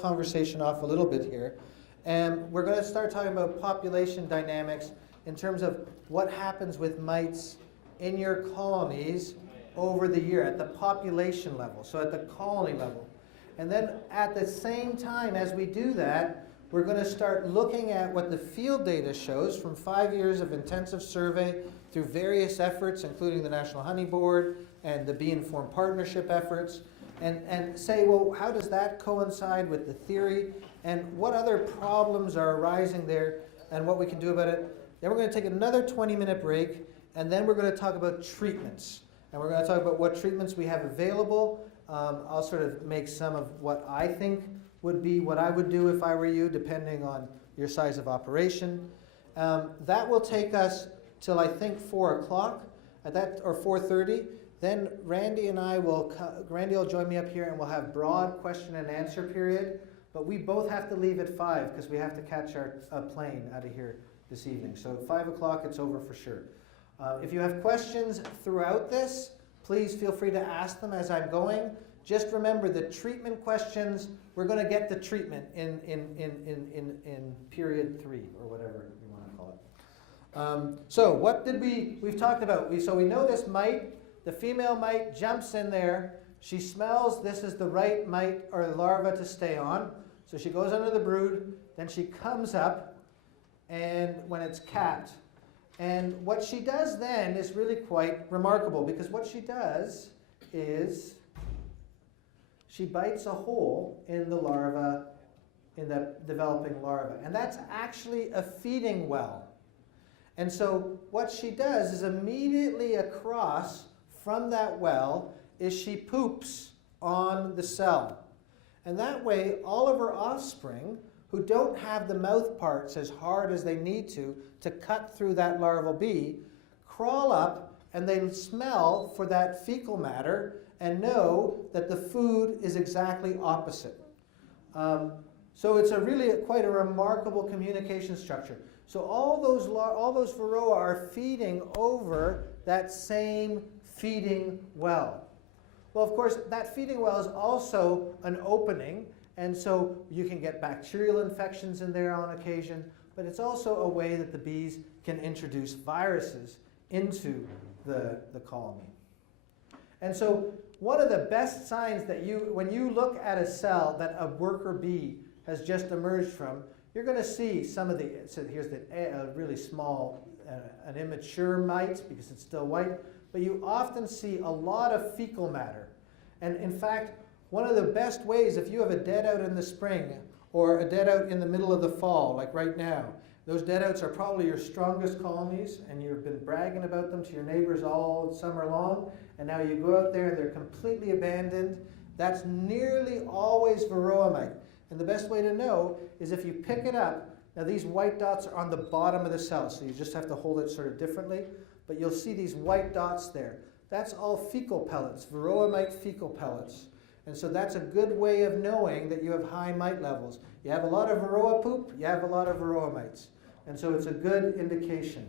conversation off a little bit here. And we're going to start talking about population dynamics in terms of what happens with mites in your colonies over the year at the population level, so at the colony level. And then at the same time as we do that, we're going to start looking at what the field data shows from 5 years of intensive survey through various efforts, including the National Honey Board and the Bee Informed Partnership efforts, and say, well, how does that coincide with the theory, and what other problems are arising there, and what we can do about it. Then we're going to take another 20-minute break, and then we're going to talk about treatments. And we're going to talk about what treatments we have available. I'll sort of make some of what I think would be what I would do if I were you, depending on your size of operation. That will take us till I think 4 o'clock, or 4:30. Then Randy will join me up here, and we'll have broad question and answer period. But we both have to leave at 5 because we have to catch our plane out of here this evening. So at 5 o'clock, it's over for sure. If you have questions throughout this, please feel free to ask them as I'm going. Just remember the treatment questions, we're going to get the treatment in period 3 or whatever you want to call it. So what did we've talked about. So we know this mite, the female mite jumps in there. She smells this is the right mite or larva to stay on. So she goes under the brood, then she comes up, and when it's capped. And what she does then is really quite remarkable, because what she does is she bites a hole in the larva, in the developing larva. And that's actually a feeding well. And so what she does is immediately across from that well is she poops on the cell. And that way, all of her offspring, who don't have the mouth parts as hard as they need to cut through that larval bee, crawl up and they smell for that fecal matter and know that the food is exactly opposite. So it's quite a remarkable communication structure. So all those Varroa are feeding over that same feeding well. Well, of course, that feeding well is also an opening, and so you can get bacterial infections in there on occasion, but it's also a way that the bees can introduce viruses into the colony. And so one of the best signs that when you look at a cell that a worker bee has just emerged from, you're going to see some of the, so here's the really small, an immature mite because it's still white, but you often see a lot of fecal matter. And in fact, one of the best ways, if you have a dead out in the spring or a dead out in the middle of the fall, like right now, those dead outs are probably your strongest colonies, and you've been bragging about them to your neighbors all summer long, and now you go out there and they're completely abandoned. That's nearly always Varroa mite. And the best way to know is if you pick it up. Now these white dots are on the bottom of the cell, so you just have to hold it sort of differently, but you'll see these white dots there. That's all fecal pellets, Varroa mite fecal pellets. And so that's a good way of knowing that you have high mite levels. You have a lot of Varroa poop, you have a lot of Varroa mites. And so it's a good indication.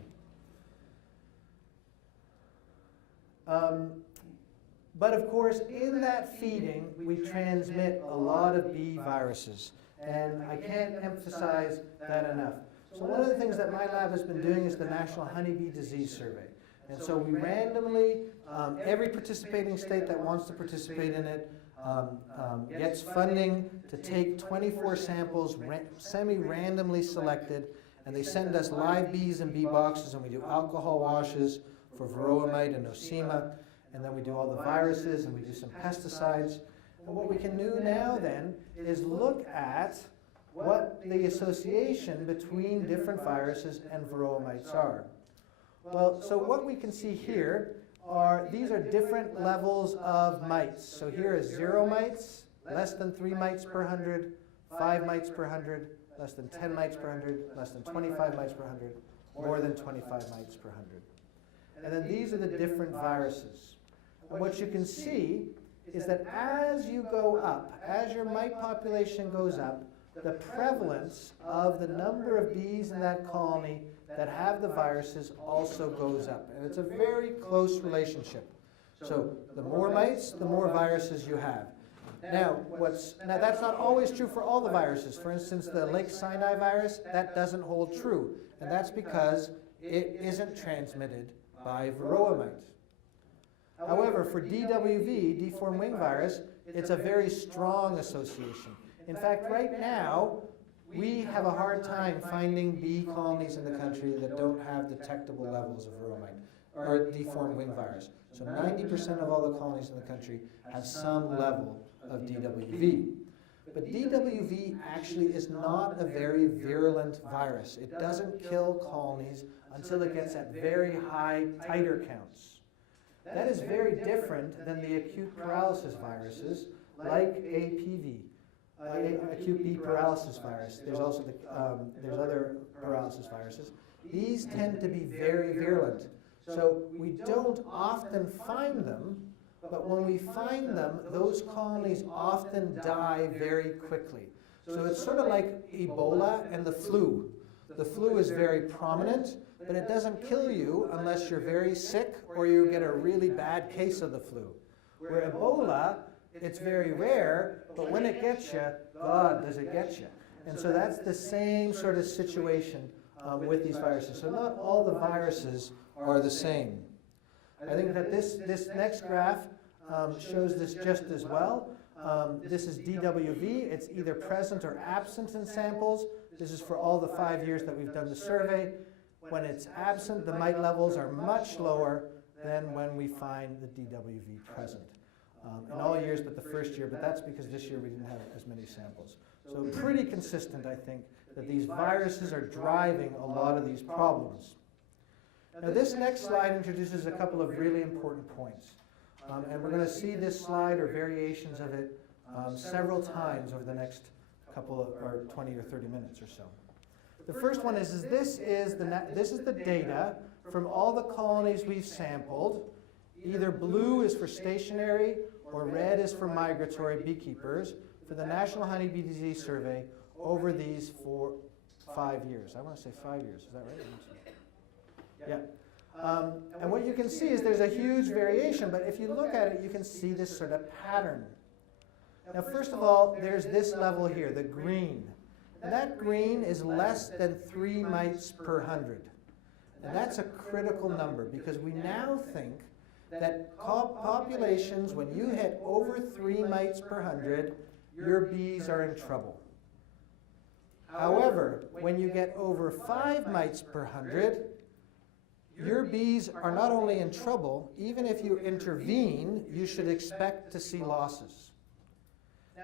But of course, in that feeding, we transmit a lot of bee viruses. And I can't emphasize that enough. So one of the things that my lab has been doing is the National Honeybee Disease Survey. And so we randomly, every participating state that wants to participate in it gets funding to take 24 samples, semi-randomly selected, and they send us live bees in bee boxes, and we do alcohol washes for Varroa mite and Nosema, and then we do all the viruses, and we do some pesticides. And what we can do now then is look at what the association between different viruses and Varroa mites are. Well, so what we can see here are, these are different levels of mites. So here is 0 mites, less than 3 mites per 100, 5 mites per 100, less than 10 mites per 100, less than 25 mites per 100, more than 25 mites per 100. And then these are the different viruses. And what you can see is that as you go up, as your mite population goes up, the prevalence of the number of bees in that colony that have the viruses also goes up. And it's a very close relationship. So the more mites, the more viruses you have. Now, that's not always true for all the viruses. For instance, the Lake Sinai virus, that doesn't hold true. And that's because it isn't transmitted by Varroa mite. However, for DWV, deformed wing virus, it's a very strong association. In fact, right now, we have a hard time finding bee colonies in the country that don't have detectable levels of Varroa mite, or deformed wing virus. So 90% of all the colonies in the country have some level of DWV. But DWV actually is not a very virulent virus. It doesn't kill colonies until it gets at very high titer counts. That is very different than the acute paralysis viruses like APV, acute bee paralysis virus. There's also there's other paralysis viruses. These tend to be very virulent. So we don't often find them, but when we find them, those colonies often die very quickly. So it's sort of like Ebola and the flu. The flu is very prominent, but it doesn't kill you unless you're very sick or you get a really bad case of the flu. Where Ebola, it's very rare, but when it gets you, God, does it get you. And so that's the same sort of situation with these viruses. So not all the viruses are the same. I think that this next graph shows this just as well. This is DWV. It's either present or absent in samples. This is for all the 5 years that we've done the survey. When it's absent, the mite levels are much lower than when we find the DWV present. In all years but the first year, but that's because this year we didn't have as many samples. So pretty consistent, I think, that these viruses are driving a lot of these problems. Now this next slide introduces a couple of really important points. And we're going to see this slide or variations of it several times over the next couple of, or 20 or 30 minutes or so. The first one is this is the data from all the colonies we've sampled. Either blue is for stationary or red is for migratory beekeepers for the National Honeybee Disease Survey over these 5 years. I want to say 5 years, is that right? Yeah. And what you can see is there's a huge variation, but if you look at it, you can see this sort of pattern. Now, first of all, there's this level here, the green. And that green is less than 3 mites per 100. And that's a critical number because we now think that populations, when you hit over 3 mites per 100, your bees are in trouble. However, when you get over 5 mites per 100, your bees are not only in trouble, even if you intervene, you should expect to see losses.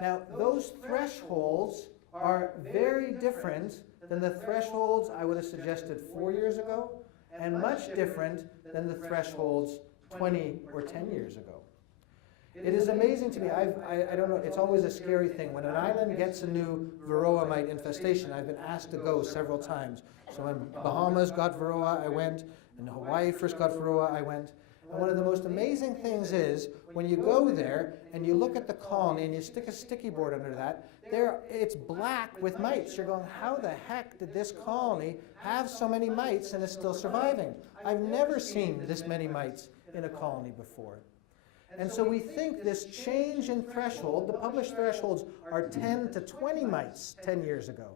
Now, those thresholds are very different than the thresholds I would have suggested 4 years ago, and much different than the thresholds 20 or 10 years ago. It is amazing to me. I don't know, it's always a scary thing. When an island gets a new Varroa mite infestation, I've been asked to go several times. So when Bahamas got Varroa, I went. And Hawaii first got Varroa, I went. And one of the most amazing things is when you go there and you look at the colony and you stick a sticky board under that, it's black with mites. You're going, how the heck did this colony have so many mites and is still surviving? I've never seen this many mites in a colony before. And so we think this change in threshold, the published thresholds are 10 to 20 mites 10 years ago.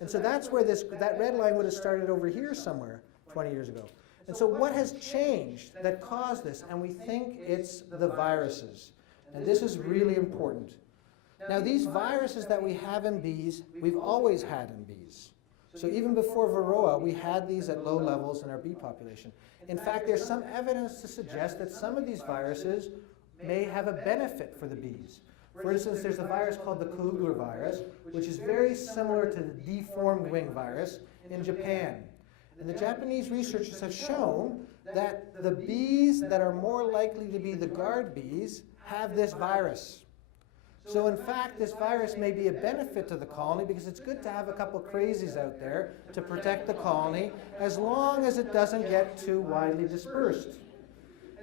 And so that's where that red line would have started over here somewhere 20 years ago. And so what has changed that caused this? And we think it's the viruses. And this is really important. Now these viruses that we have in bees, we've always had in bees. So even before Varroa, we had these at low levels in our bee population. In fact, there's some evidence to suggest that some of these viruses may have a benefit for the bees. For instance, there's a virus called the Kugler virus, which is very similar to the deformed wing virus in Japan. And the Japanese researchers have shown that the bees that are more likely to be the guard bees have this virus. So in fact, this virus may be a benefit to the colony because it's good to have a couple crazies out there to protect the colony as long as it doesn't get too widely dispersed.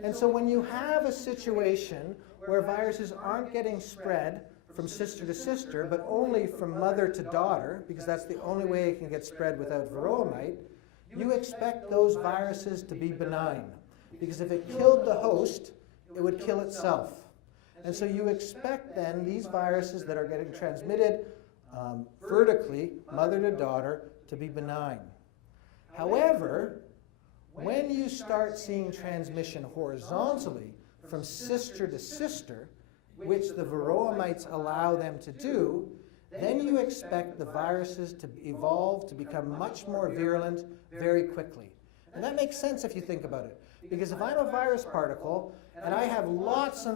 And so when you have a situation where viruses aren't getting spread from sister to sister, but only from mother to daughter, because that's the only way it can get spread without Varroa mite, you expect those viruses to be benign. Because if it killed the host, it would kill itself. And so you expect then these viruses that are getting transmitted vertically, mother to daughter, to be benign. However, when you start seeing transmission horizontally from sister to sister, which the Varroa mites allow them to do, then you expect the viruses to evolve to become much more virulent very quickly. And that makes sense if you think about it. Because if I'm a virus particle and I have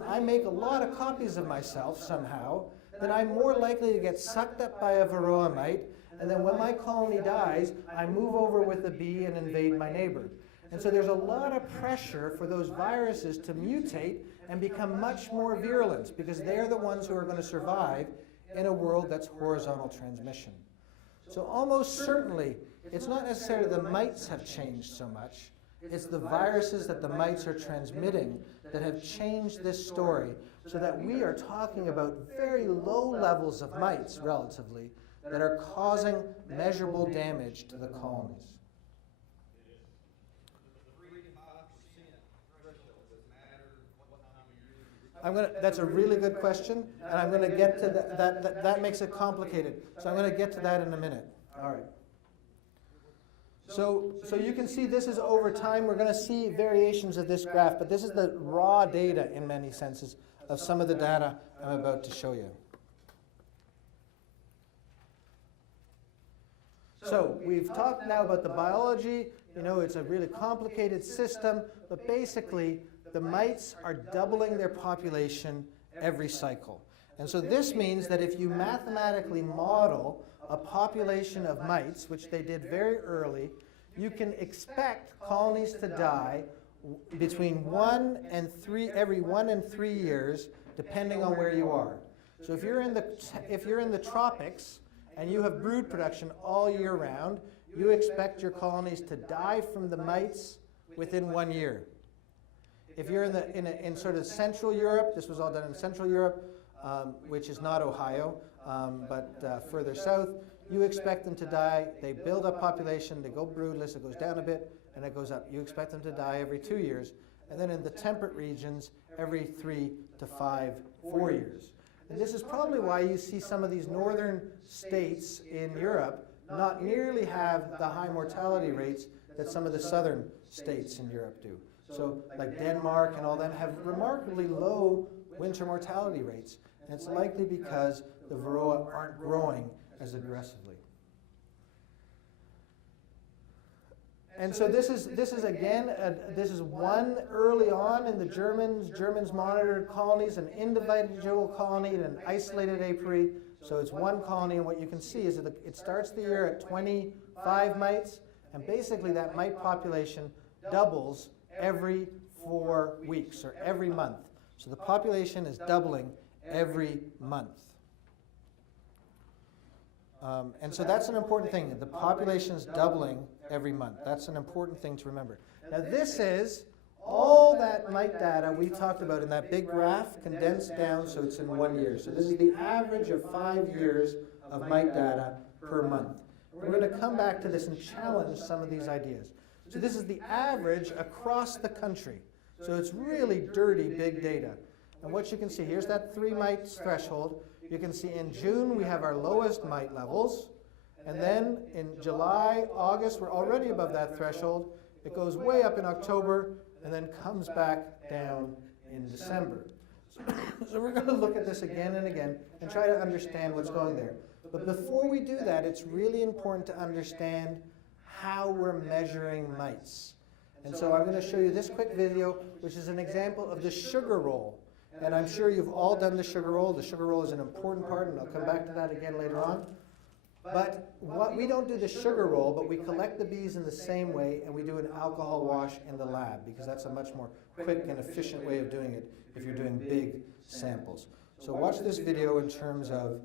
I make a lot of copies of myself somehow, then I'm more likely to get sucked up by a Varroa mite, and then when my colony dies, I move over with a bee and invade my neighbor. And so there's a lot of pressure for those viruses to mutate and become much more virulent, because they're the ones who are going to survive in a world that's horizontal transmission. So almost certainly, it's not necessarily the mites have changed so much, it's the viruses that the mites are transmitting that have changed this story, so that we are talking about very low levels of mites, relatively, that are causing measurable damage to the colonies. That's a really good question, and I'm going to get to that makes it complicated. So I'm going to get to that in a minute. All right. So you can see this is over time. We're going to see variations of this graph, but this is the raw data in many senses of some of the data I'm about to show you. So we've talked now about the biology. You know, it's a really complicated system, but basically the mites are doubling their population every cycle. And so this means that if you mathematically model a population of mites, which they did very early, you can expect colonies to die between 1 and 3, every 1 and 3 years, depending on where you are. So if you're in the tropics and you have brood production all year round, you expect your colonies to die from the mites within 1 year. If you're in sort of Central Europe, this was all done in Central Europe, which is not Ohio, but further south, you expect them to die. They build up population, they go broodless, it goes down a bit, and it goes up. You expect them to die every 2 years. And then in the temperate regions, every 3 to 4 years. And this is probably why you see some of these northern states in Europe not nearly have the high mortality rates that some of the southern states in Europe do. So like Denmark and all them have remarkably low winter mortality rates. And it's likely because the Varroa aren't growing as aggressively. And so this is one early on in the Germans monitored colonies, an individual colony and an isolated apiary. So it's one colony, and what you can see is that it starts the year at 25 mites, and basically that mite population doubles every 4 weeks or every month. So the population is doubling every month. And so that's an important thing. The population is doubling every month. That's an important thing to remember. Now this is all that mite data we talked about in that big graph condensed down so it's in 1 year. So this is the average of 5 years of mite data per month. We're going to come back to this and challenge some of these ideas. So this is the average across the country. So it's really dirty big data. And what you can see, here's that 3 mites threshold. You can see in June we have our lowest mite levels. And then in July, August, we're already above that threshold. It goes way up in October and then comes back down in December. So we're going to look at this again and again and try to understand what's going there. But before we do that, it's really important to understand how we're measuring mites. And so I'm going to show you this quick video, which is an example of the sugar roll. And I'm sure you've all done the sugar roll. The sugar roll is an important part, and I'll come back to that again later on. But we don't do the sugar roll, but we collect the bees in the same way, and we do an alcohol wash in the lab, because that's a much more quick and efficient way of doing it if you're doing big samples. So watch this video in terms of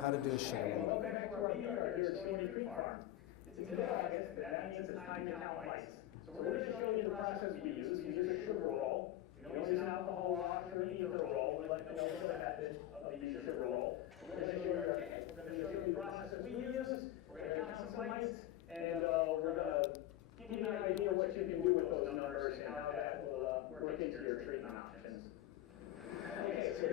how to do a sugar roll. Welcome back to our yard here at Stony Creek Farm. It's mid-August, and that means it's time to count mice. So we're going to show you the process we use. We use a sugar roll. We don't use an alcohol wash or an ether roll. We like to know the method of the sugar roll. We're going to show you the process we use. We're going to count some mice, and we're going to give you an idea of what you can do with those numbers and how that will work into your treatment options. Okay, so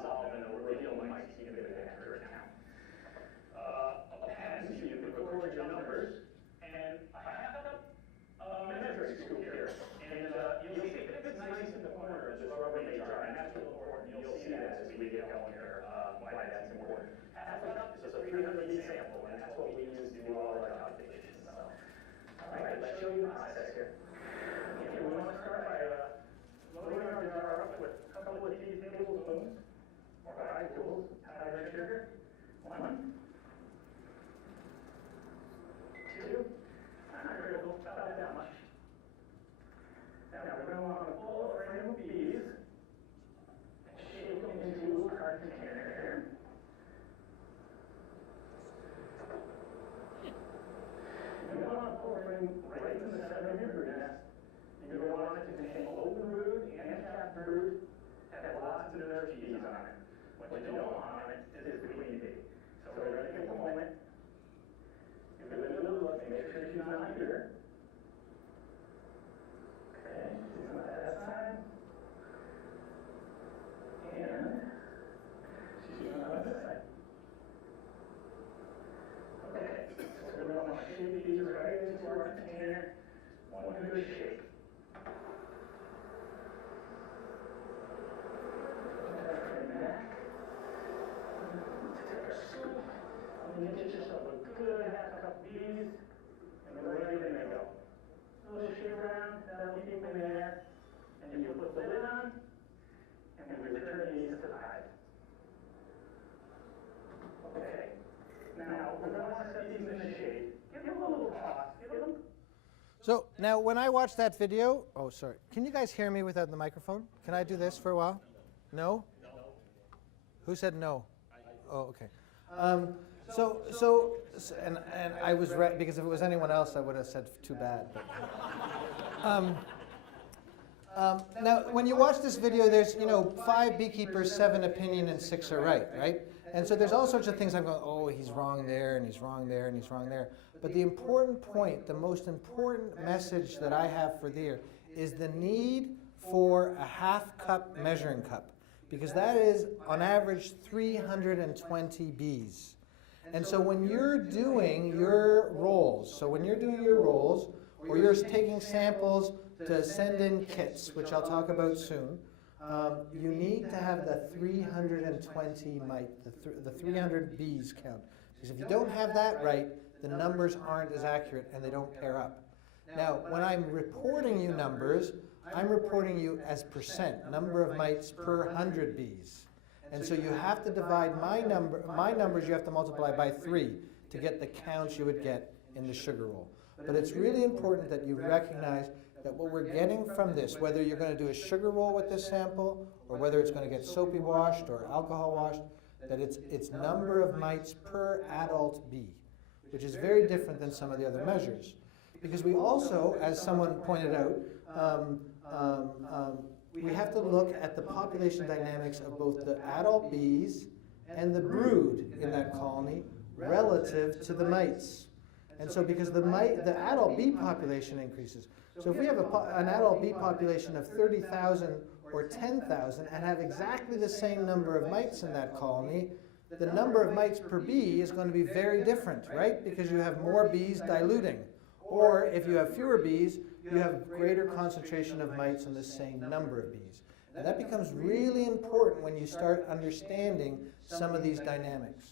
dissolve in a real mice to give it an accurate count. A pen, so you can record your numbers, and I have a measuring scoop here. And you'll see it fits nice in the corner of this Rubbermaid jar, and that's real important. You'll see that as we get going here, why that's important. Half a cup is a 300 sample, and that's what we use to do all our calculations. So, all right, let's show you the process here. Okay, we want to start by loading our jar up with a couple of these tablespoons, or 5 tablespoons, powdered sugar. 1, 2, not critical, about that much. Now we're going to want to pull a frame of bees and shake them into our container here. You don't want to pull a frame right in the center of your brood nest. You're going to want it to contain open brood and capped brood that have lots of nurse bees on it. What you don't want on it is the queen bee. So we're going to take a moment. Give it a little look, make sure she's not here. Okay, she's on that side. And she's on this side. Okay, so we're going to want to shake these right into our container. One good shake. And you get yourself a good half cup of bees, and we're ready to go. A little shake around, that'll keep them there, and you put the lid on, and we return these to the hive. Okay, now we're going to want to set these in the shade. Give them a little toss. Give them. So now when I watch that video, oh sorry, can you guys hear me without the microphone? Can I do this for a while? No? Who said no? Oh, okay. And I was right, because if it was anyone else, I would have said too bad. But, now, when you watch this video, there's 5 beekeepers, 7 opinion, and 6 are right? And so there's all sorts of things I'm going, oh, he's wrong there, and he's wrong there, and he's wrong there. But the important point, the most important message that I have for there is the need for a half-cup measuring cup. Because that is, on average, 320 bees. And so when you're doing your rolls, or you're taking samples to send in kits, which I'll talk about soon, you need to have the 320 mite, the 300 bees count. Because if you don't have that right, the numbers aren't as accurate and they don't pair up. Now, when I'm reporting you numbers, I'm reporting you as percent, number of mites per 100 bees. And so you have to divide my numbers you have to multiply by 3 to get the counts you would get in the sugar roll. But it's really important that you recognize that what we're getting from this, whether you're going to do a sugar roll with this sample, or whether it's going to get soapy washed or alcohol washed, that it's number of mites per adult bee, which is very different than some of the other measures. Because we also, as someone pointed out, we have to look at the population dynamics of both the adult bees and the brood in that colony relative to the mites. And so because the adult bee population increases. So if we have an adult bee population of 30,000 or 10,000 and have exactly the same number of mites in that colony, the number of mites per bee is going to be very different, right? Because you have more bees diluting. Or if you have fewer bees, you have greater concentration of mites in the same number of bees. And that becomes really important when you start understanding some of these dynamics.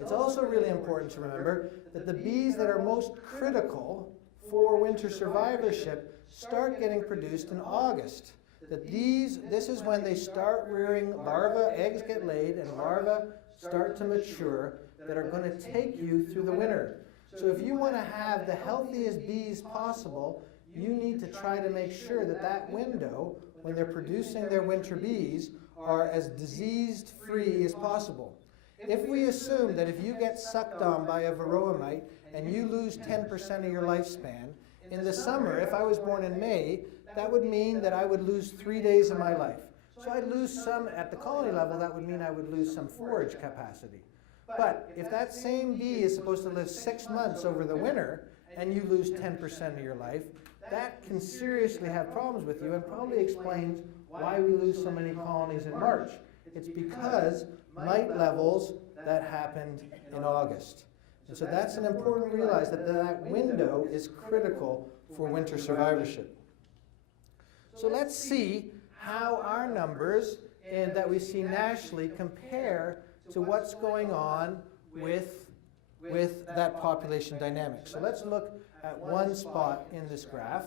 It's also really important to remember that the bees that are most critical for winter survivorship start getting produced in August. That this is when they start rearing larvae, eggs get laid, and larvae start to mature that are going to take you through the winter. So if you want to have the healthiest bees possible, you need to try to make sure that that window, when they're producing their winter bees, are as disease-free as possible. If we assume that if you get sucked on by a Varroa mite and you lose 10% of your lifespan, in the summer, if I was born in May, that would mean that I would lose 3 days of my life. So I'd lose some, at the colony level, that would mean I would lose some forage capacity. But if that same bee is supposed to live 6 months over the winter and you lose 10% of your life, that can seriously have problems with you and probably explains why we lose so many colonies in March. It's because mite levels that happened in August. And so that's an important to realize that that window is critical for winter survivorship. So let's see how our numbers that we see nationally compare to what's going on with that population dynamic. So let's look at one spot in this graph.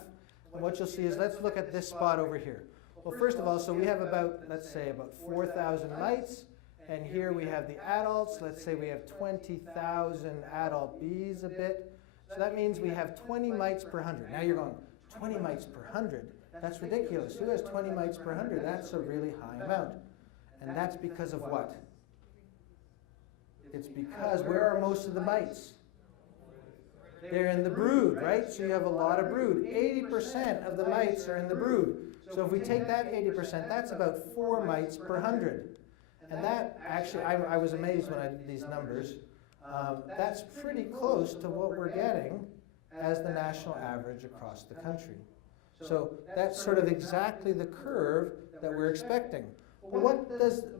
And what you'll see is, let's look at this spot over here. Well, first of all, so we have about, let's say, about 4,000 mites. And here we have the adults. Let's say we have 20,000 adult bees a bit. So that means we have 20 mites per 100. Now you're going, 20 mites per 100? That's ridiculous. Who has 20 mites per 100? That's a really high amount. And that's because of what? It's because where are most of the mites? They're in the brood, right? So you have a lot of brood. 80% of the mites are in the brood. So if we take that 80%, that's about 4 mites per 100. And that actually, I was amazed when I did these numbers. That's pretty close to what we're getting as the national average across the country. So that's sort of exactly the curve that we're expecting. Well,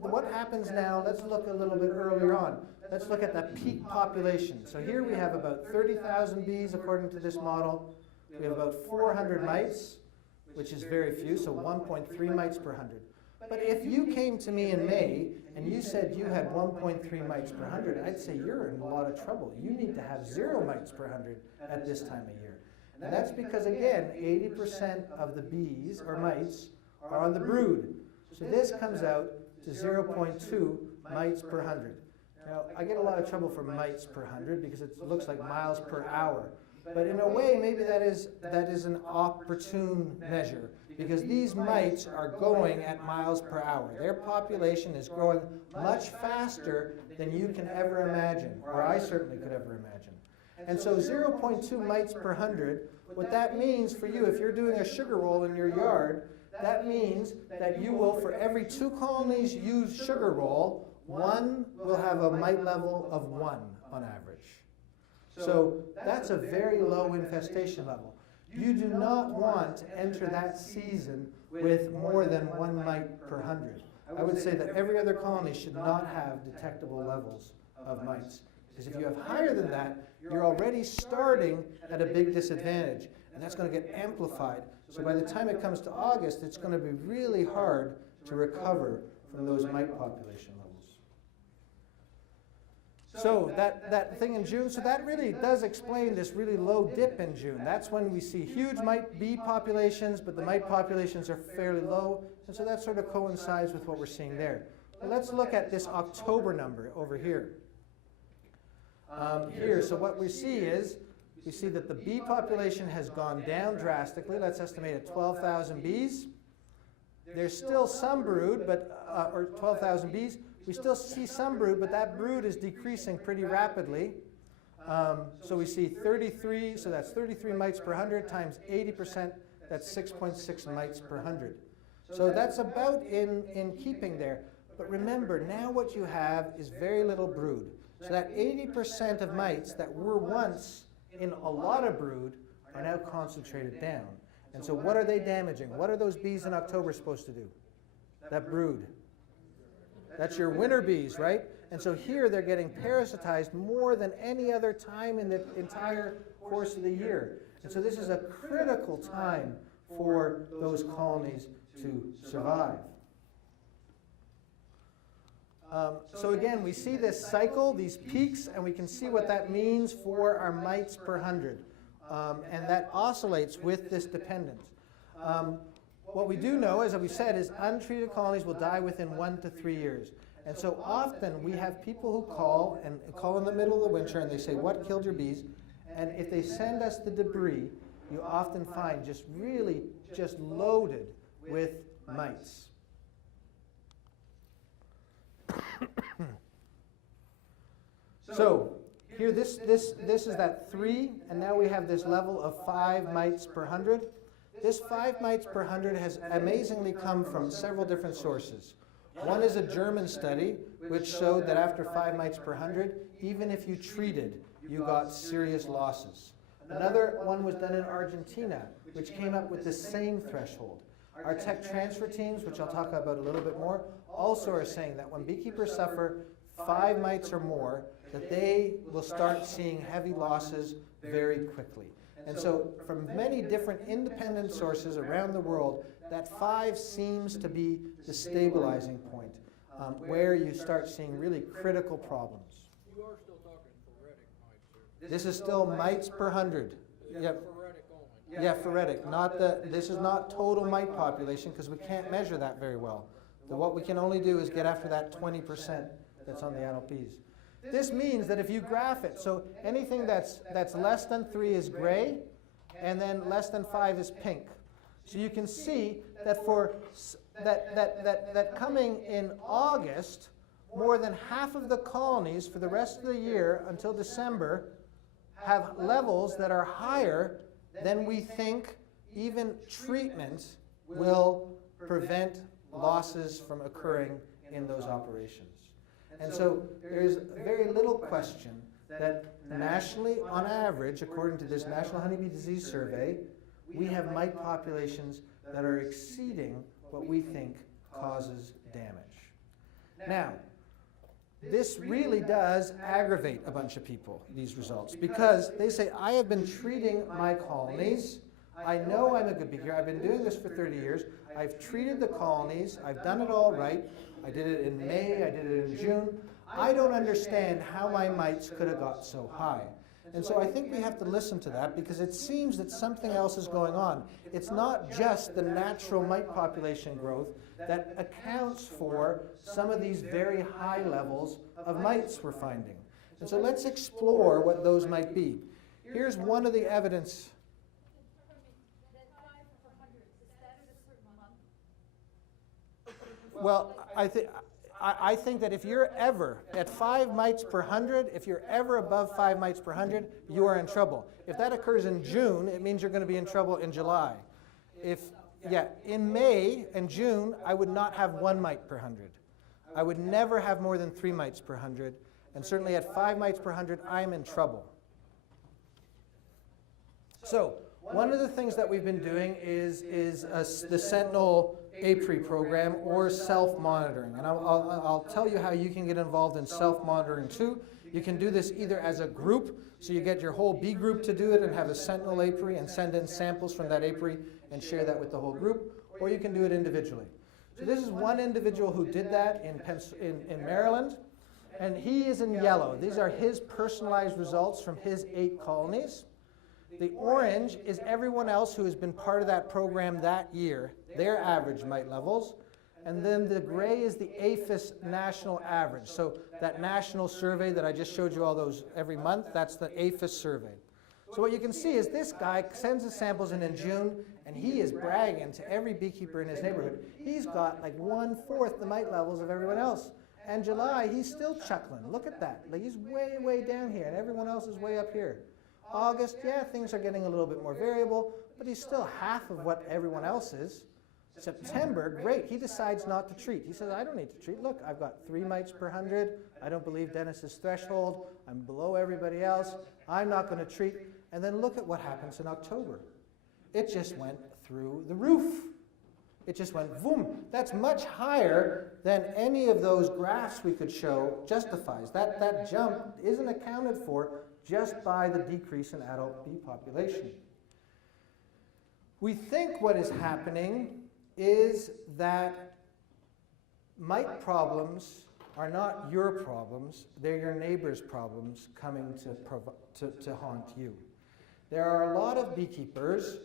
what happens now? Let's look a little bit earlier on. Let's look at the peak population. So here we have about 30,000 bees according to this model. We have about 400 mites, which is very few, so 1.3 mites per 100. But if you came to me in May and you said you had 1.3 mites per 100, I'd say you're in a lot of trouble. You need to have 0 mites per 100 at this time of year. And that's because, again, 80% of the bees, or mites, are on the brood. So this comes out to 0.2 mites per 100. Now, I get a lot of trouble for mites per 100 because it looks like miles per hour. But in a way, maybe that is an opportune measure, because these mites are going at miles per hour. Their population is growing much faster than you can ever imagine, or I certainly could ever imagine. And so 0.2 mites per 100, what that means for you, if you're doing a sugar roll in your yard, that means that you will, for every 2 colonies you sugar roll, 1 will have a mite level of 1 on average. So that's a very low infestation level. You do not want to enter that season with more than 1 mite per 100. I would say that every other colony should not have detectable levels of mites. Because if you have higher than that, you're already starting at a big disadvantage. And that's going to get amplified. So by the time it comes to August, it's going to be really hard to recover from those mite population levels. So that thing in June, so that really does explain this really low dip in June. That's when we see huge mite bee populations, but the mite populations are fairly low. And so that sort of coincides with what we're seeing there. But let's look at this October number over here. So what we see is, we see that the bee population has gone down drastically. Let's estimate at 12,000 bees. There's still some brood, but or 12,000 bees. We still see some brood, but that brood is decreasing pretty rapidly. So we see 33, so that's 33 mites per 100 times 80%, that's 6.6 mites per 100. So that's about in keeping there. But remember, now what you have is very little brood. So that 80% of mites that were once in a lot of brood are now concentrated down. And so what are they damaging? What are those bees in October supposed to do? That brood. That's your winter bees, right? And so here they're getting parasitized more than any other time in the entire course of the year. And so this is a critical time for those colonies to survive. So again, we see this cycle, these peaks, and we can see what that means for our mites per 100. And that oscillates with this dependence. What we do know, as we said, is untreated colonies will die within 1 to 3 years. And so often we have people who call in the middle of the winter and they say, what killed your bees? And if they send us the debris, you often find just really just loaded with mites. So here this is that 3, and now we have this level of 5 mites per 100. This 5 mites per 100 has amazingly come from several different sources. One is a German study which showed that after 5 mites per 100, even if you treated, you got serious losses. Another one was done in Argentina, which came up with the same threshold. Our tech transfer teams, which I'll talk about a little bit more, also are saying that when beekeepers suffer 5 mites or more, that they will start seeing heavy losses very quickly. And so from many different independent sources around the world, that 5 seems to be the stabilizing point, where you start seeing really critical problems. You are still talking phoretic mites here. This is still mites per 100. Yep. Phoretic only. Yeah, phoretic, not this is not total mite population because we can't measure that very well. What we can only do is get after that 20% that's on the adult bees. This means that if you graph it, so anything that's less than 3 is gray, and then less than 5 is pink. So you can see that for that coming in August, more than half of the colonies for the rest of the year until December have levels that are higher than we think even treatment will prevent losses from occurring in those operations. And so there's very little question that nationally, on average, according to this National Honeybee Disease Survey, we have mite populations that are exceeding what we think causes damage. Now, this really does aggravate a bunch of people, these results, because they say, I have been treating my colonies. I know I'm a good beekeeper. I've been doing this for 30 years. I've treated the colonies. I've done it all right. I did it in May. I did it in June. I don't understand how my mites could have got so high. And so I think we have to listen to that because it seems that something else is going on. It's not just the natural mite population growth that accounts for some of these very high levels of mites we're finding. And so let's explore what those might be. Here's one of the evidence. Well, I think that if you're ever at 5 mites per 100, if you're ever above 5 mites per 100, you are in trouble. If that occurs in June, it means you're going to be in trouble in July. In May and June, I would not have 1 mite per 100. I would never have more than 3 mites per 100, and certainly at 5 mites per 100, I'm in trouble. So one of the things that we've been doing is the Sentinel apiary program or self-monitoring. And I'll tell you how you can get involved in self-monitoring too. You can do this either as a group, so you get your whole bee group to do it and have a Sentinel apiary and send in samples from that apiary and share that with the whole group, or you can do it individually. So this is one individual who did that in Maryland, and he is in yellow. These are his personalized results from his 8 colonies. The orange is everyone else who has been part of that program that year, their average mite levels. And then the gray is the APHIS national average. So that national survey that I just showed you all those every month, that's the APHIS survey. So what you can see is this guy sends his samples in June, and he is bragging to every beekeeper in his neighborhood. He's got like 1/4 the mite levels of everyone else. And July, he's still chuckling. Look at that. Like he's way, way down here, and everyone else is way up here. August, yeah, things are getting a little bit more variable, but he's still half of what everyone else is. September, great, he decides not to treat. He says, I don't need to treat. Look, I've got 3 mites per 100. I don't believe Dennis's threshold. I'm below everybody else. I'm not going to treat. And then look at what happens in October. It just went through the roof. It just went boom. That's much higher than any of those graphs we could show justifies. That jump isn't accounted for just by the decrease in adult bee population. We think what is happening is that mite problems are not your problems, they're your neighbor's problems coming to haunt you. There are a lot of beekeepers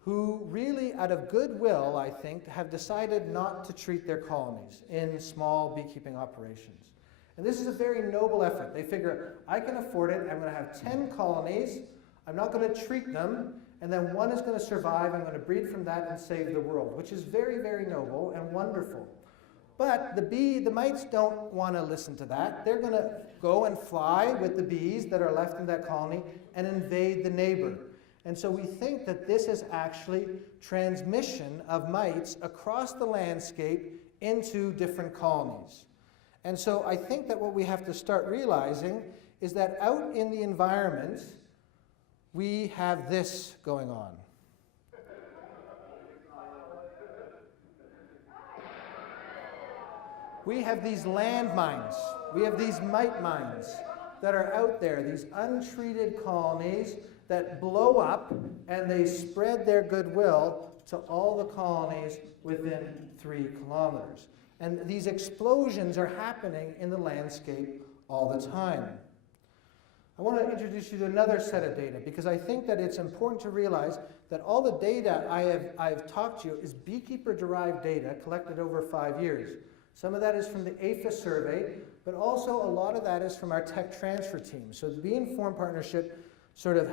who really, out of goodwill, I think, have decided not to treat their colonies in small beekeeping operations. And this is a very noble effort. They figure, I can afford it, I'm going to have 10 colonies, I'm not going to treat them, and then one is going to survive, I'm going to breed from that and save the world, which is very, very noble and wonderful. But the mites don't want to listen to that. They're going to go and fly with the bees that are left in that colony and invade the neighbor. And so we think that this is actually transmission of mites across the landscape into different colonies. And so I think that what we have to start realizing is that out in the environment, we have this going on. we have these landmines. We have these mite mines that are out there, these untreated colonies that blow up and they spread their goodwill to all the colonies within 3 kilometers. And these explosions are happening in the landscape all the time. I want to introduce you to another set of data because I think that it's important to realize that all the data I've talked to you is beekeeper-derived data collected over 5 years. Some of that is from the APHIS survey, but also a lot of that is from our tech transfer team. So the Bee Informed Partnership sort of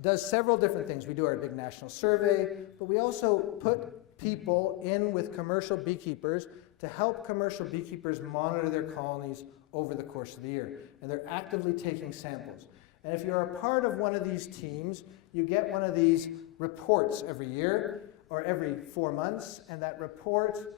does several different things. We do our big national survey, but we also put people in with commercial beekeepers to help commercial beekeepers monitor their colonies over the course of the year. And they're actively taking samples. And if you're a part of one of these teams, you get one of these reports every year or every 4 months, and that report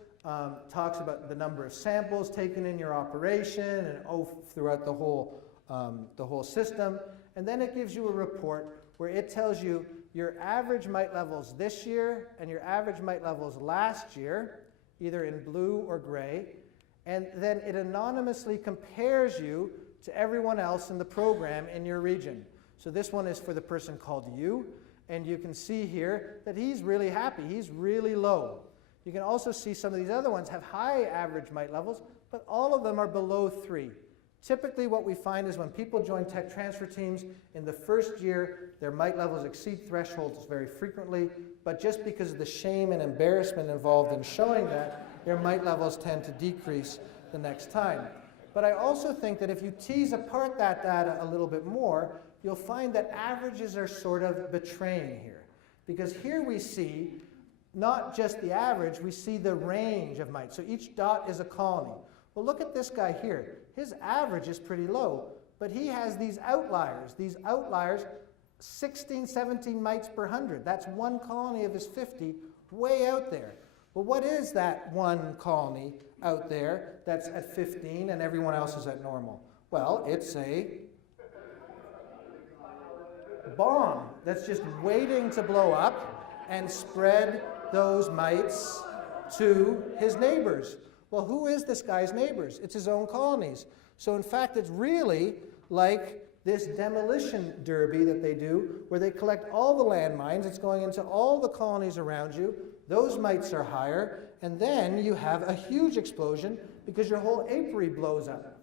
talks about the number of samples taken in your operation and throughout the whole system. And then it gives you a report where it tells you your average mite levels this year and your average mite levels last year, either in blue or gray, and then it anonymously compares you to everyone else in the program in your region. So this one is for the person called you, and you can see here that he's really happy, he's really low. You can also see some of these other ones have high average mite levels, but all of them are below 3. Typically what we find is when people join tech transfer teams, in the first year, their mite levels exceed thresholds very frequently, but just because of the shame and embarrassment involved in showing that, their mite levels tend to decrease the next time. But I also think that if you tease apart that data a little bit more, you'll find that averages are sort of betraying here. Because here we see not just the average, we see the range of mites. So each dot is a colony. Well, look at this guy here. His average is pretty low, but he has these outliers. These outliers, 16, 17 mites per 100. That's one colony of his 50 way out there. Well, what is that one colony out there that's at 15 and everyone else is at normal? Well, it's a bomb that's just waiting to blow up and spread those mites to his neighbors. Well, who is this guy's neighbors? It's his own colonies. So in fact, it's really like this demolition derby that they do, where they collect all the landmines. It's going into all the colonies around you. Those mites are higher, and then you have a huge explosion because your whole apiary blows up.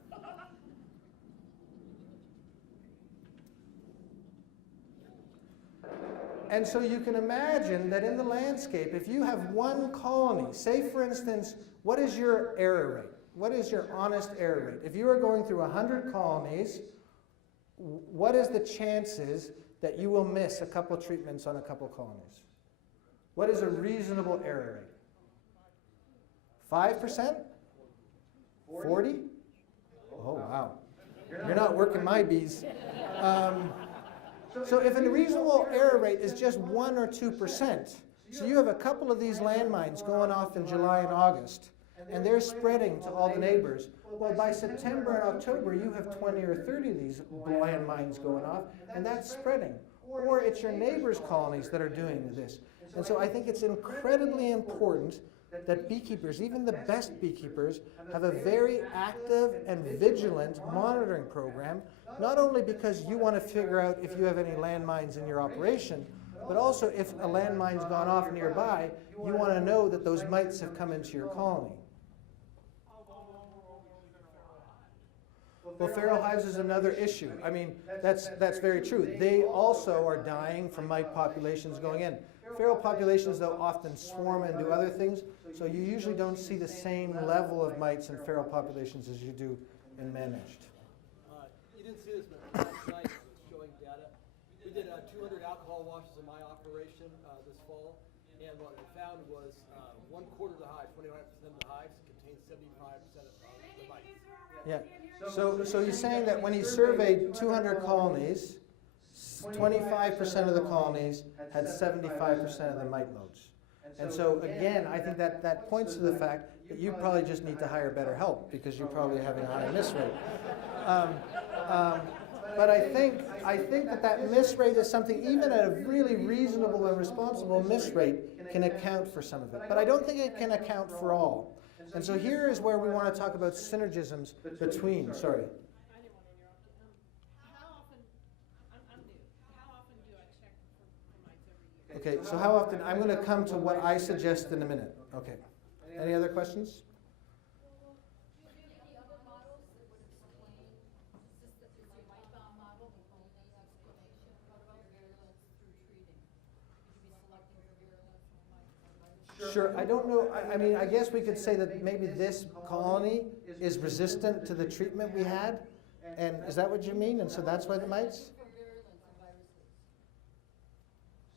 And so you can imagine that in the landscape, if you have one colony, say for instance, what is your error rate? What is your honest error rate? If you are going through 100 colonies, what is the chances that you will miss a couple treatments on a couple colonies? What is a reasonable error rate? 5%? 40? Oh, wow. You're not working my bees. So if a reasonable error rate is just 1 or 2%, so you have a couple of these landmines going off in July and August, and they're spreading to all the neighbors. Well, by September and October, you have 20 or 30 of these landmines going off, and that's spreading. Or it's your neighbors' colonies that are doing this. And so I think it's incredibly important that beekeepers, even the best beekeepers, have a very active and vigilant monitoring program, not only because you want to figure out if you have any landmines in your operation, but also if a landmine's gone off nearby, you want to know that those mites have come into your colony. Well, feral hives is another issue. I mean, that's very true. They also are dying from mite populations going in. Feral populations, though, often swarm and do other things, so you usually don't see the same level of mites in feral populations as you do in managed. You didn't see this, but last night I was showing data. We did 200 alcohol washes in my operation this fall, and what we found was 1/4 of the hives, 25% of the hives, contained 75% of the mites. Yeah. So he's saying that when he surveyed 200 colonies, 25% of the colonies had 75% of the mite loads. And so again, I think that points to the fact that you probably just need to hire better help because you're probably having a high miss rate. But I think that miss rate is something, even at a really reasonable and responsible miss rate, can account for some of it. But I don't think it can account for all. And so here is where we want to talk about synergisms between, sorry. I didn't want to interrupt you. How often, I'm new, how often do I check for mites every year? Okay, so how often, I'm going to come to what I suggest in a minute. Okay. Any other questions? Sure, I don't know, I mean, I guess we could say that maybe this colony is resistant to the treatment we had, and is that what you mean? And so that's why the mites?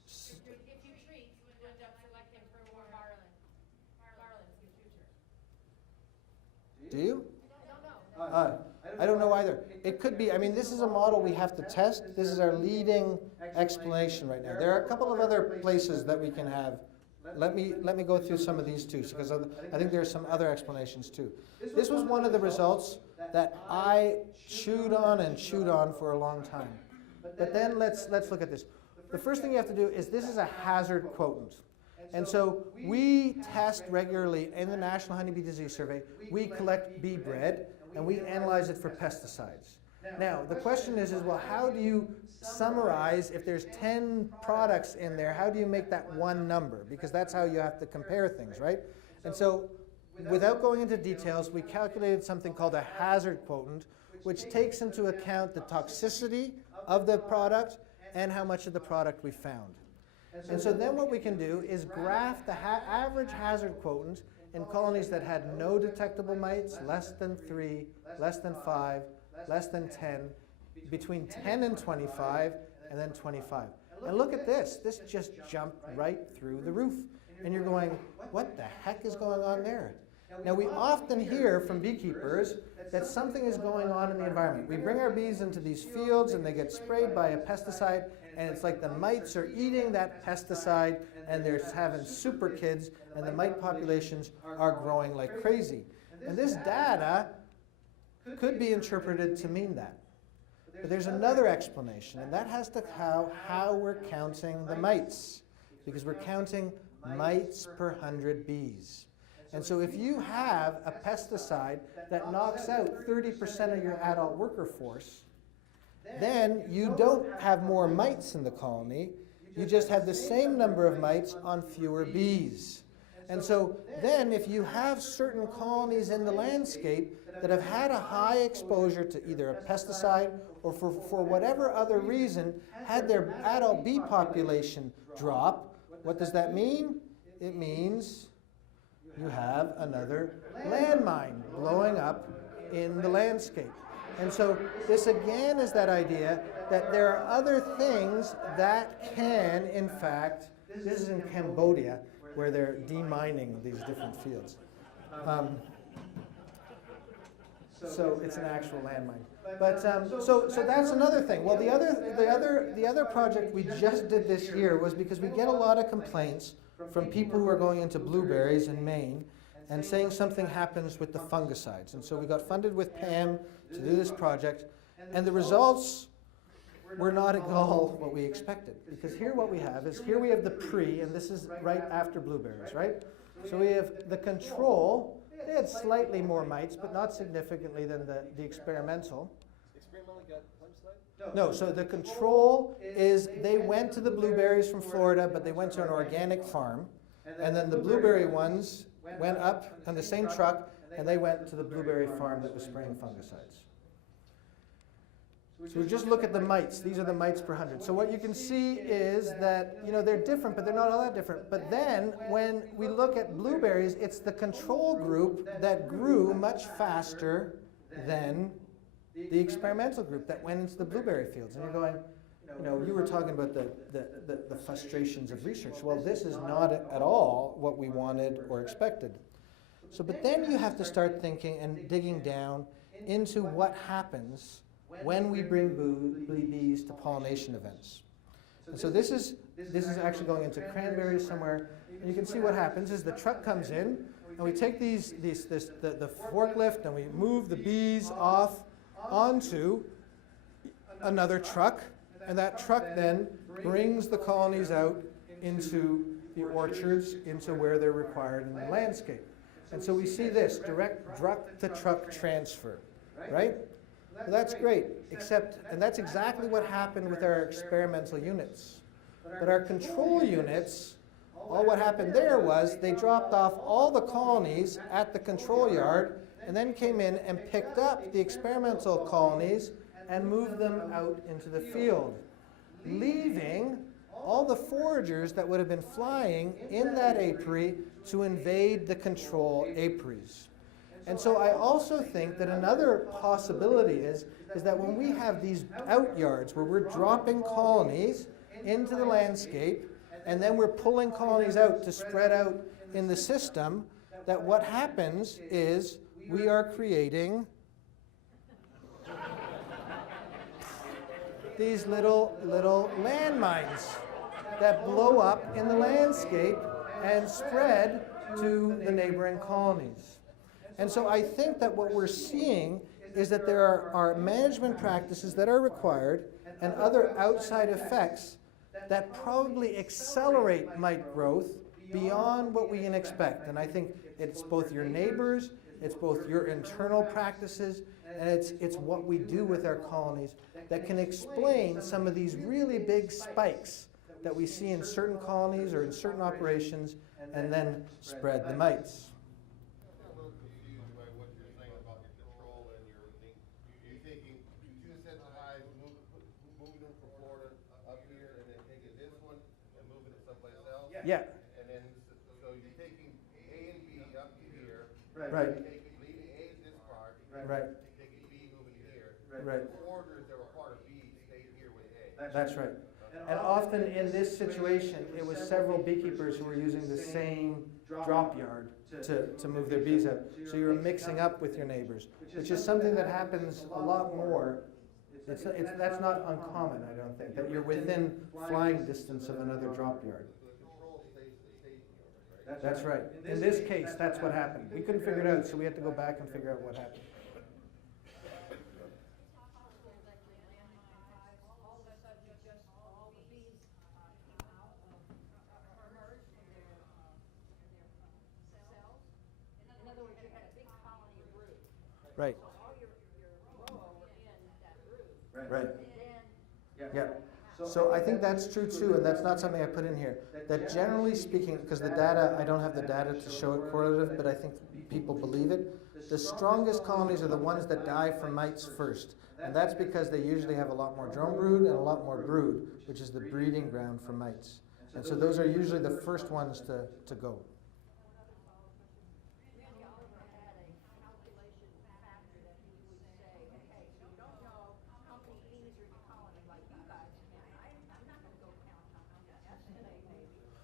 If you treat, you would end up selecting for more virulence in the future. Do you? I don't know. I don't know either. It could be, I mean, this is a model we have to test. This is our leading explanation right now. There are a couple of other places that we can have. Let me go through some of these too, because I think there are some other explanations too. This was one of the results that I chewed on for a long time. But then let's look at this. The first thing you have to do is this is a hazard quotient. And so we test regularly in the National Honeybee Disease Survey. We collect bee bread and we analyze it for pesticides. Now, the question is well, how do you summarize, if there's 10 products in there, how do you make that one number? Because that's how you have to compare things, right? And so, without going into details, we calculated something called a hazard quotient, which takes into account the toxicity of the product and how much of the product we found. And so then what we can do is graph the average hazard quotient in colonies that had no detectable mites, less than 3, less than 5, less than 10, between 10 and 25, and then 25. And look at this. This just jumped right through the roof. And you're going, what the heck is going on there? Now, we often hear from beekeepers that something is going on in the environment. We bring our bees into these fields, and they get sprayed by a pesticide, and it's like the mites are eating that pesticide, and they're having super kids, and the mite populations are growing like crazy. And this data could be interpreted to mean that. But there's another explanation, and that has to how we're counting the mites, because we're counting mites per 100 bees. And so if you have a pesticide that knocks out 30% of your adult worker force, then you don't have more mites in the colony, you just have the same number of mites on fewer bees. And so then if you have certain colonies in the landscape that have had a high exposure to either a pesticide or for whatever other reason had their adult bee population drop, what does that mean? It means you have another landmine blowing up in the landscape. And so this again is that idea that there are other things that can, in fact, this is in Cambodia, where they're demining these different fields. So it's an actual landmine. But so that's another thing. Well, the other project we just did this year was because we get a lot of complaints from people who are going into blueberries in Maine and saying something happens with the fungicides. And so we got funded with PAM to do this project, and the results were not at all what we expected. Because here what we have is, here we have the pre, and this is right after blueberries, right? So we have the control. They had slightly more mites, but not significantly than the experimental. Experimentally got fungicide? No, so the control is they went to the blueberries from Florida, but they went to an organic farm. And then the blueberry ones went up on the same truck, and they went to the blueberry farm that was spraying fungicides. So we just look at the mites. These are the mites per 100. So what you can see is that, you know, they're different, but they're not all that different. But then when we look at blueberries, it's the control group that grew much faster than the experimental group that went into the blueberry fields. And you're going, you know, you were talking about the frustrations of research. Well, this is not at all what we wanted or expected. So, but then you have to start thinking and digging down into what happens when we bring bees to pollination events. And so this is actually going into cranberries somewhere, and you can see what happens is the truck comes in, and we take the forklift, and we move the bees off onto another truck, and that truck then brings the colonies out into the orchards, into where they're required in the landscape. And so we see this, direct truck-to-truck transfer, right? Well, that's great, and that's exactly what happened with our experimental units. But our control units, all what happened there was they dropped off all the colonies at the control yard and then came in and picked up the experimental colonies and moved them out into the field, leaving all the foragers that would have been flying in that apiary to invade the control apiaries. And so I also think that another possibility is that when we have these out yards where we're dropping colonies into the landscape and then we're pulling colonies out to spread out in the system, that what happens is we are creating these little landmines that blow up in the landscape and spread to the neighboring colonies. And so I think that what we're seeing is that there are management practices that are required and other outside effects that probably accelerate mite growth beyond what we can expect. And I think it's both your neighbors, it's both your internal practices, and it's what we do with our colonies that can explain some of these really big spikes that we see in certain colonies or in certain operations and then spread the mites. Yeah. And then, so you're taking A and B up here. Right. Leaving A in this part. Right. Taking B, moving here. Right. The orders that were part of B stayed here with A. That's right. And often in this situation, it was several beekeepers who were using the same drop yard to move their bees out. So you were mixing up with your neighbors, which is something that happens a lot more. That's not uncommon, I don't think, that you're within flying distance of another drop yard. That's right. In this case, that's what happened. We couldn't figure it out, so we had to go back and figure out what happened. Right. Right. Yeah. So I think that's true too, and that's not something I put in here. That generally speaking, because the data, I don't have the data to show it correlative, but I think people believe it. The strongest colonies are the ones that die from mites first. And that's because they usually have a lot more drone brood and a lot more brood, which is the breeding ground for mites. And so those are usually the first ones to go.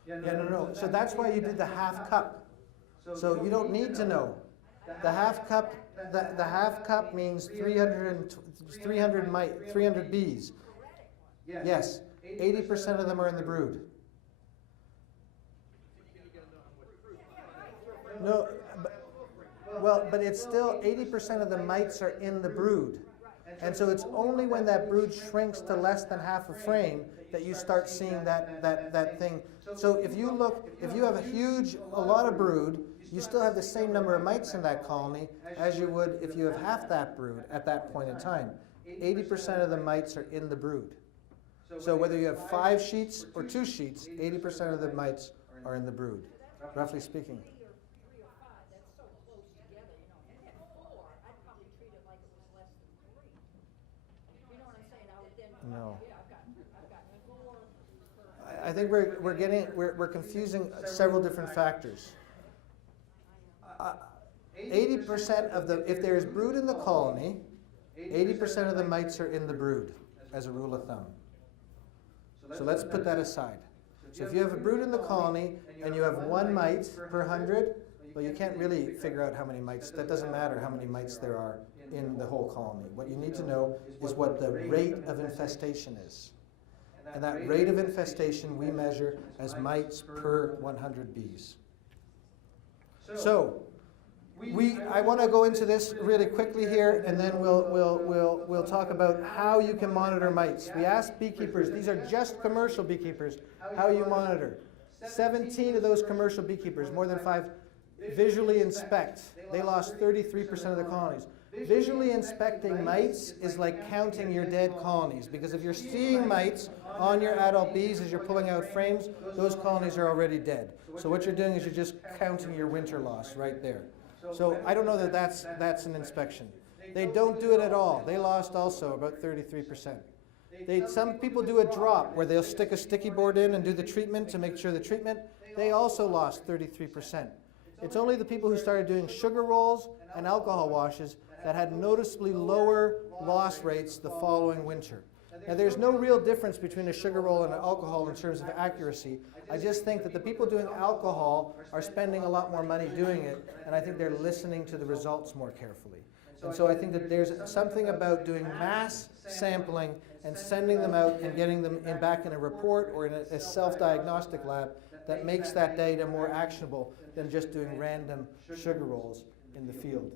Yeah, no. So that's why you did the half cup. So you don't need to know. The half cup, the half cup means 300 bees. Yes, 80% of them are in the brood. No, but it's still 80% of the mites are in the brood. And so it's only when that brood shrinks to less than half a frame that you start seeing that thing. So if you have a lot of brood, you still have the same number of mites in that colony as you would if you have half that brood at that point in time. 80% of the mites are in the brood. So whether you have 5 sheets or 2 sheets, 80% of the mites are in the brood, roughly speaking. No. I think we're confusing several different factors. 80% of if there's brood in the colony, 80% of the mites are in the brood, as a rule of thumb. So let's put that aside. So if you have a brood in the colony and you have 1 mite per 100, well, you can't really figure out how many mites. That doesn't matter how many mites there are in the whole colony. What you need to know is what the rate of infestation is. And that rate of infestation we measure as mites per 100 bees. So, I want to go into this really quickly here, and then we'll talk about how you can monitor mites. We asked beekeepers, these are just commercial beekeepers, how you monitor. 17 of those commercial beekeepers, more than 5, visually inspect. They lost 33% of the colonies. Visually inspecting mites is like counting your dead colonies, because if you're seeing mites on your adult bees as you're pulling out frames, those colonies are already dead. So what you're doing is you're just counting your winter loss right there. So I don't know that that's an inspection. They don't do it at all. They lost also about 33%. Some people do a drop where they'll stick a sticky board in and do the treatment to make sure the treatment. They also lost 33%. It's only the people who started doing sugar rolls and alcohol washes that had noticeably lower loss rates the following winter. Now, there's no real difference between a sugar roll and an alcohol in terms of accuracy. I just think that the people doing alcohol are spending a lot more money doing it, and I think they're listening to the results more carefully. And so I think that there's something about doing mass sampling and sending them out and getting them back in a report or in a self-diagnostic lab that makes that data more actionable than just doing random sugar rolls in the field.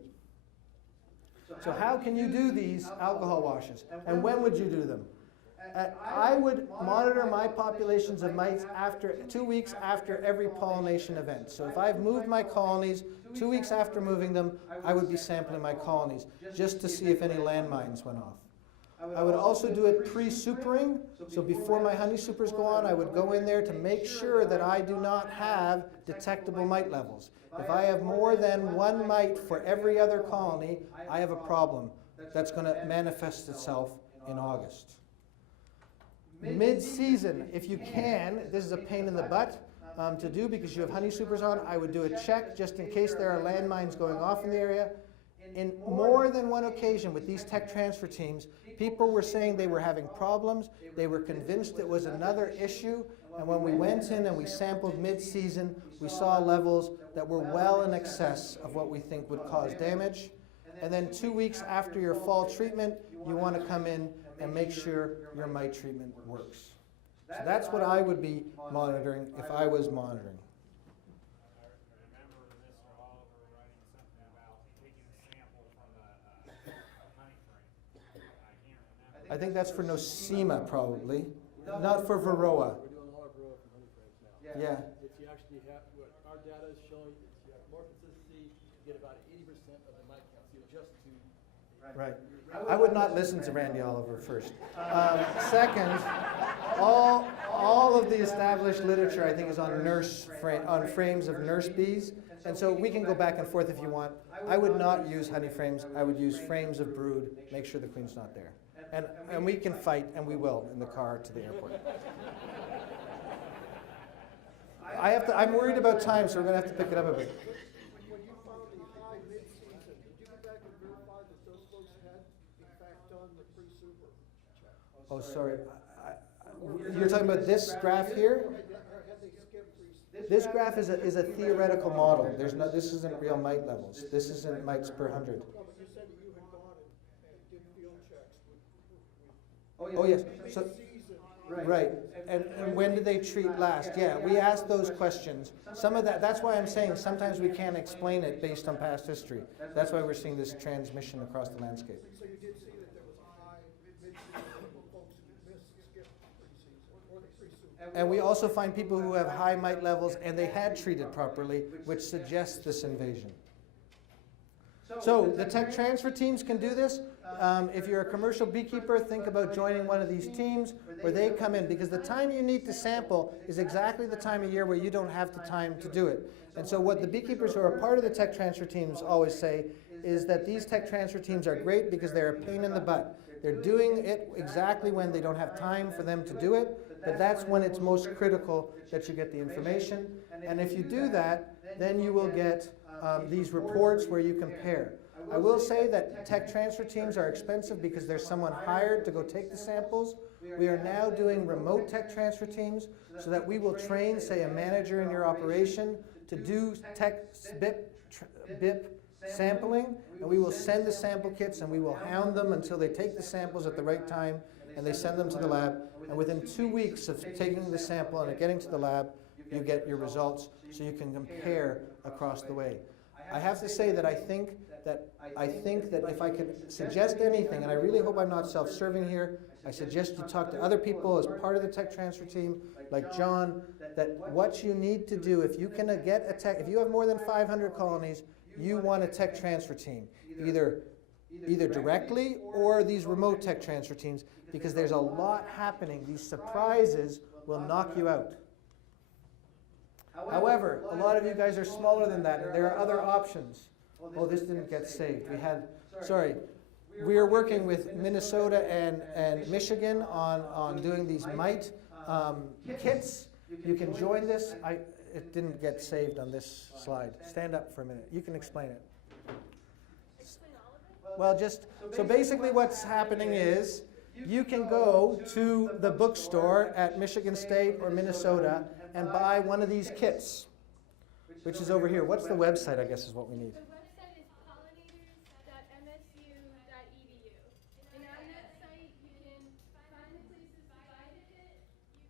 So how can you do these alcohol washes? And when would you do them? I would monitor my populations of mites 2 weeks after every pollination event. So if I've moved my colonies, 2 weeks after moving them, I would be sampling my colonies just to see if any landmines went off. I would also do it pre-supering. So before my honey supers go on, I would go in there to make sure that I do not have detectable mite levels. If I have more than one mite for every other colony, I have a problem that's going to manifest itself in August. Mid-season, if you can, this is a pain in the butt to do because you have honey supers on, I would do a check just in case there are landmines going off in the area. In more than one occasion with these tech transfer teams, people were saying they were having problems, they were convinced it was another issue, and when we went in and we sampled mid-season, we saw levels that were well in excess of what we think would cause damage. And then 2 weeks after your fall treatment, you want to come in and make sure your mite treatment works. So that's what I would be monitoring if I was monitoring. I remember Mr. Oliver writing something about taking a sample from a honey frame. I can't remember. I think that's for Nosema probably, not for Varroa. We're doing all our Varroa from honey frames now. Yeah. If you actually have, what our data is showing, is you have more consistency, you get about 80% of the mite counts. You adjust to. Right. I would not listen to Randy Oliver first. Second, all of the established literature I think is on on frames of nurse bees, and so we can go back and forth if you want. I would not use honey frames. I would use frames of brood. Make sure the queen's not there, and we can fight, and we will in the car to the airport. I'm worried about time, so we're going to have to pick it up a bit. When you found the high mid-season, did you go back and verify that those folks had, in fact, done the pre-super check? Oh, sorry. You're talking about this graph here? Or had they skipped pre-super? This graph is a theoretical model. This isn't real mite levels. This isn't mites per 100. No, but you said that you had gone and did field checks Oh, yes. So, mid-season. right. And when did they treat last? Yeah, we asked those questions. Some of that's why I'm saying sometimes we can't explain it based on past history. That's why we're seeing this transmission across the landscape. So you did see that there was a high mid-season for folks who missed, skipped pre-season, or the pre-super. And we also find people who have high mite levels and they had treated properly, which suggests this invasion. So the tech transfer teams can do this. If you're a commercial beekeeper, think about joining one of these teams where they come in, because the time you need to sample is exactly the time of year where you don't have the time to do it. And so what the beekeepers who are part of the tech transfer teams always say is that these tech transfer teams are great because they're a pain in the butt. They're doing it exactly when they don't have time for them to do it, but that's when it's most critical that you get the information. And if you do that, then you will get these reports where you compare. I will say that tech transfer teams are expensive because there's someone hired to go take the samples. We are now doing remote tech transfer teams so that we will train, say, a manager in your operation to do tech BIP sampling, and we will send the sample kits and we will hound them until they take the samples at the right time and they send them to the lab. And within 2 weeks of taking the sample and getting to the lab, you get your results so you can compare across the way. I have to say that I think that if I could suggest anything, and I really hope I'm not self-serving here, I suggest you talk to other people as part of the tech transfer team, like John, that what you need to do, if you can get a tech, if you have more than 500 colonies, you want a tech transfer team, either directly or these remote tech transfer teams, because there's a lot happening. These surprises will knock you out. However, a lot of you guys are smaller than that, and there are other options. Oh, this didn't get saved. We are working with Minnesota and Michigan on doing these mite kits. You can join this. It didn't get saved on this slide. Stand up for a minute. You can explain it. Well, so basically what's happening is you can go to the bookstore at Michigan State or Minnesota and buy one of these kits, which is over here. What's the website, I guess, is what we need. The website is pollinators.msu.edu. And on that site, you can find the places to buy the kit,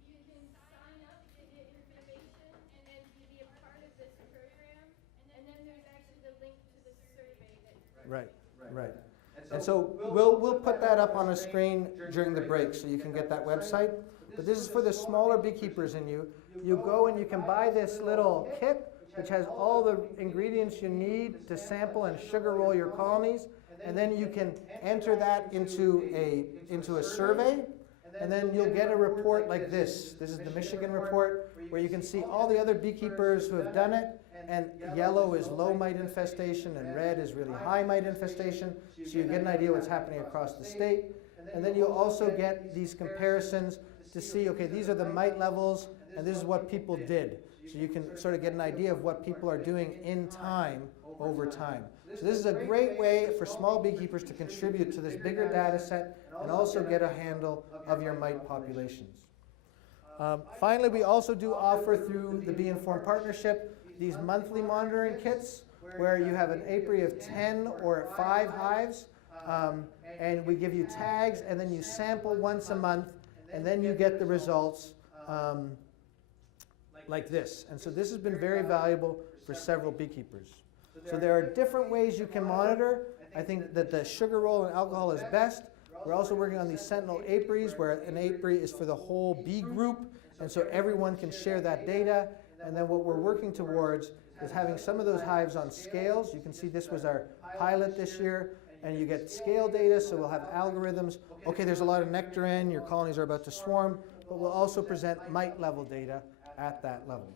you can sign up to get information, and then be a part of this program. And then there's actually the link to the survey that Right. And so we'll put that up on a screen during the break so you can get that website. But this is for the smaller beekeepers in you. You go and you can buy this little kit which has all the ingredients you need to sample and sugar roll your colonies. And then you can enter that into a survey. And then you'll get a report like this. This is the Michigan report, where you can see all the other beekeepers who have done it. And yellow is low mite infestation, and red is really high mite infestation. So you get an idea what's happening across the state. And then you'll also get these comparisons to see, okay, these are the mite levels, and this is what people did. So you can sort of get an idea of what people are doing in time, over time. So this is a great way for small beekeepers to contribute to this bigger data set and also get a handle of your mite populations. Finally, we also do offer through the Bee Informed Partnership these monthly monitoring kits where you have an apiary of 10 or 5 hives, and we give you tags, and then you sample once a month, and then you get the results like this. And so this has been very valuable for several beekeepers. So there are different ways you can monitor. I think that the sugar roll and alcohol is best. We're also working on these sentinel apiaries, where an apiary is for the whole bee group, and so everyone can share that data. And then what we're working towards is having some of those hives on scales. You can see this was our pilot this year, and you get scale data, so we'll have algorithms. Okay, there's a lot of nectar in, your colonies are about to swarm, but we'll also present mite level data at that level.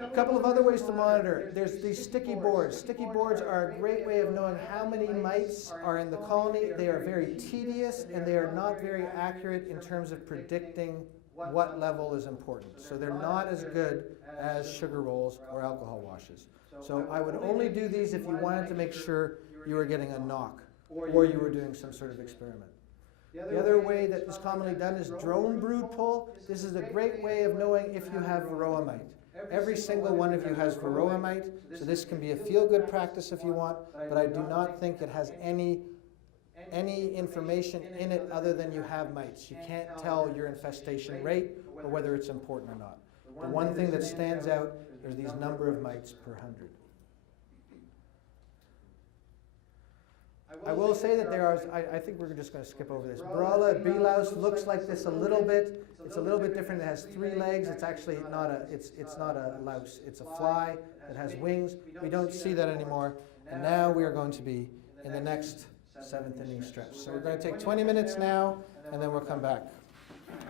A couple of other ways to monitor. There's these sticky boards. Sticky boards are a great way of knowing how many mites are in the colony. They are very tedious, and they are not very accurate in terms of predicting what level is important. So they're not as good as sugar rolls or alcohol washes. So I would only do these if you wanted to make sure you were getting a knock or you were doing some sort of experiment. The other way that is commonly done is drone brood pull. This is a great way of knowing if you have Varroa mite. Every single one of you has Varroa mite, so this can be a feel-good practice if you want, but I do not think it has any information in it other than you have mites. You can't tell your infestation rate or whether it's important or not. The one thing that stands out is these number of mites per 100. I will say that there are, I think we're just going to skip over this. Varroa bee louse looks like this a little bit. It's a little bit different. It has 3 legs. It's actually not a louse. It's a fly that has wings. We don't see that anymore. And now we are going to be in the next 7th inning stretch. So we're going to take 20 minutes now, and then we'll come back.